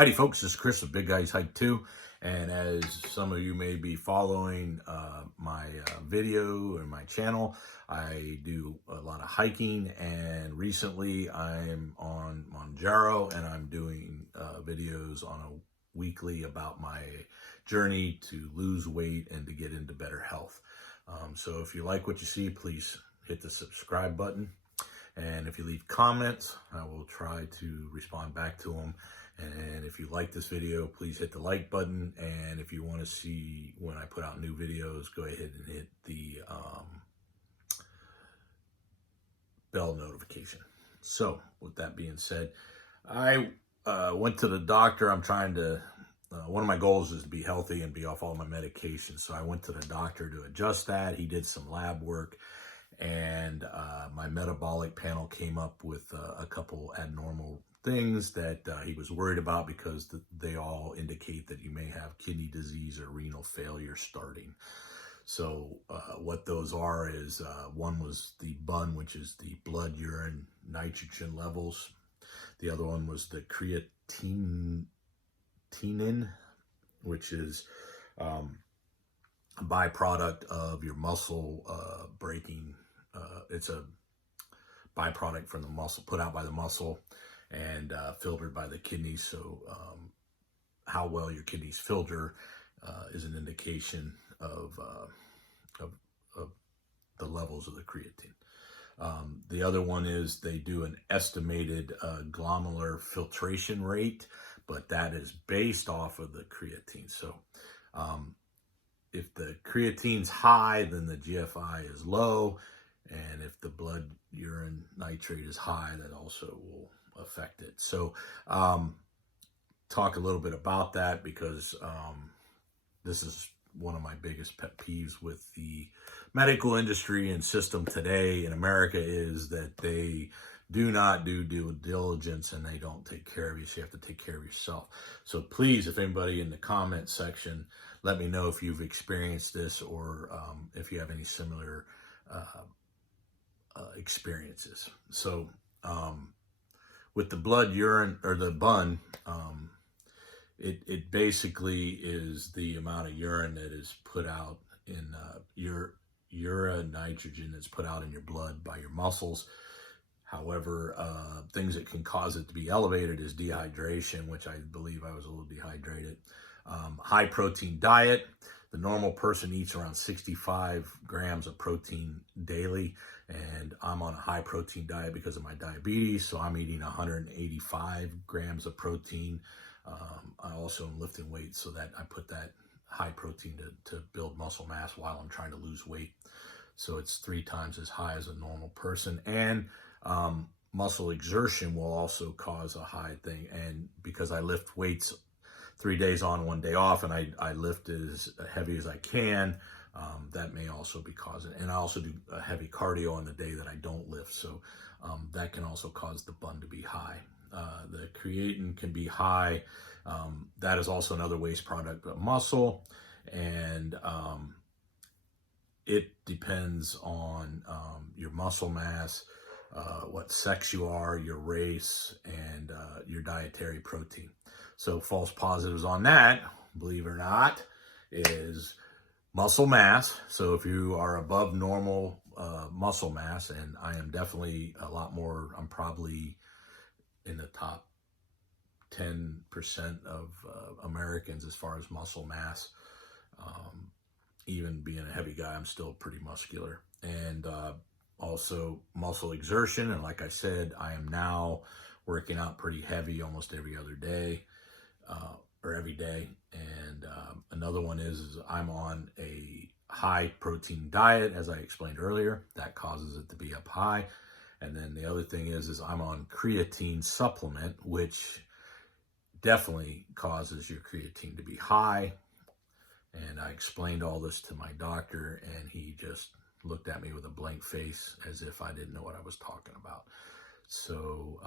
Howdy folks, this is Chris of Big Guys Hike 2, and as some of you may be following my video or my channel, I do a lot of hiking, and recently I'm on Monjaro and I'm doing videos on a weekly about my journey to lose weight and to get into better health. So if you like what you see, please hit the subscribe button, and if you leave comments, I will try to respond back to them. And if you like this video, please hit the like button. And if you want to see when I put out new videos, go ahead and hit the bell notification. So with that being said, I went to the doctor. I'm trying to, one of my goals is to be healthy and be off all my medications. So I went to the doctor to adjust that. He did some lab work, and my metabolic panel came up with a couple abnormal things that he was worried about, because they all indicate that you may have kidney disease or renal failure starting. So what those are is, one was the BUN, which is the blood urine nitrogen levels. The other one was the creatine, which is a byproduct of your muscle breaking. It's a byproduct from the muscle, put out by the muscle, and filtered by the kidneys. So how well your kidneys filter is an indication of the levels of the creatine. The other one is they do an estimated glomerular filtration rate, but that is based off of the creatine. So if the creatine's high, then the GFI is low. And if the blood urine nitrate is high, that also will affect it. So talk a little bit about that, because this is one of my biggest pet peeves with the medical industry and system today in America, is that they do not do due diligence and they don't take care of you. So you have to take care of yourself. So please, if anybody in the comment section, let me know if you've experienced this, or if you have any similar experiences. So with the blood urine, or the BUN, it basically is the amount of urine that is put out in urine nitrogen that's put out in your blood by your muscles. However, things that can cause it to be elevated is dehydration, which I believe I was a little dehydrated. High protein diet. The normal person eats around 65 grams of protein daily, and I'm on a high protein diet because of my diabetes, so I'm eating 185 grams of protein. I also am lifting weights, so that I put that high protein to build muscle mass while I'm trying to lose weight. So it's 3 times as high as a normal person. And muscle exertion will also cause a high thing. And because I lift weights 3 days on, 1 day off, and I lift as heavy as I can, that may also be causing it. And I also do a heavy cardio on the day that I don't lift, so that can also cause the BUN to be high. The creatine can be high. That is also another waste product of muscle, and it depends on your muscle mass, what sex you are, your race, and your dietary protein. So false positives on that, believe it or not, is muscle mass. So if you are above normal muscle mass, and I am definitely a lot more, I'm probably in the top 10% of Americans as far as muscle mass. Even being a heavy guy, I'm still pretty muscular. And also muscle exertion. And like I said, I am now working out pretty heavy almost every other day, or every day. And another one is I'm on a high protein diet, as I explained earlier. That causes it to be up high. And then the other thing is I'm on creatine supplement, which definitely causes your creatine to be high. And I explained all this to my doctor, and he just looked at me with a blank face as if I didn't know what I was talking about. So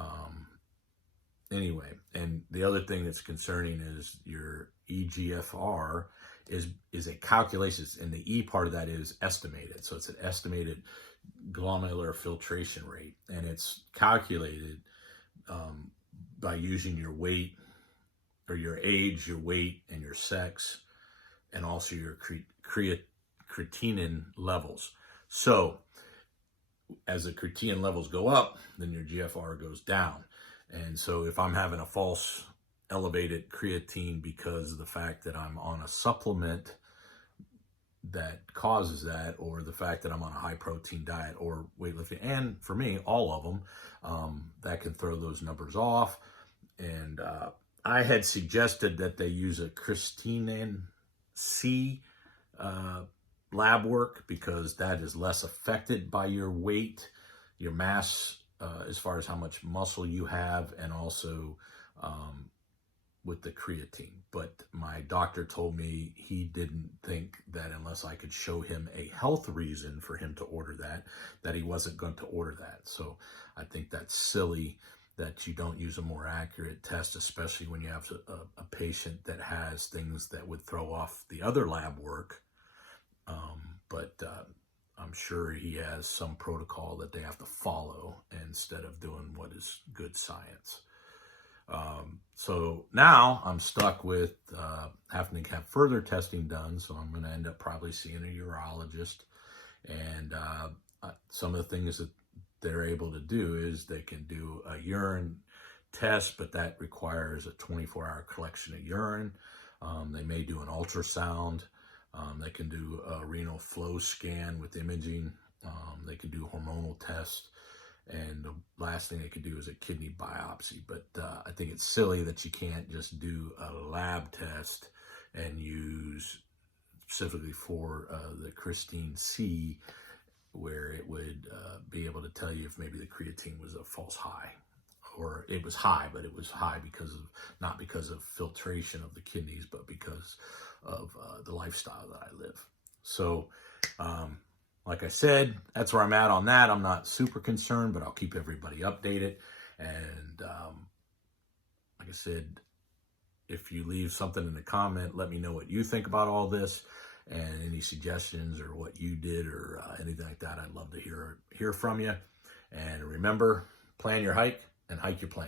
anyway, and the other thing that's concerning is your EGFR is a calculation, and the E part of that is estimated. So it's an estimated glomerular filtration rate, and it's calculated by using your weight or your age, your weight, and your sex, and also your creatinine levels. So as the creatine levels go up, then your GFR goes down. And so if I'm having a false elevated creatine because of the fact that I'm on a supplement that causes that, or the fact that I'm on a high protein diet or weightlifting, and for me, all of them, that can throw those numbers off. And I had suggested that they use a creatine C lab work, because that is less affected by your weight, your mass, as far as how much muscle you have, and also with the creatine. But my doctor told me he didn't think that unless I could show him a health reason for him to order that he wasn't going to order that. So I think that's silly that you don't use a more accurate test, especially when you have a patient that has things that would throw off the other lab work. But I'm sure he has some protocol that they have to follow instead of doing what is good science. So now I'm stuck with having to have further testing done. So I'm going to end up probably seeing a urologist. And some of the things that they're able to do is they can do a urine test, but that requires a 24-hour collection of urine. They may do an ultrasound. They can do a renal flow scan with imaging. They can do hormonal tests. And the last thing they could do is a kidney biopsy. But I think it's silly that you can't just do a lab test and use specifically for the creatine C, where it would be able to tell you if maybe the creatine was a false high, or it was high, but it was high because of, not because of filtration of the kidneys, but because of the lifestyle that I live. So, like I said, that's where I'm at on that. I'm not super concerned, but I'll keep everybody updated. And like I said, if you leave something in the comment, let me know what you think about all this, and any suggestions or what you did or anything like that. I'd love to hear from you. And remember, plan your hike and hike your plan.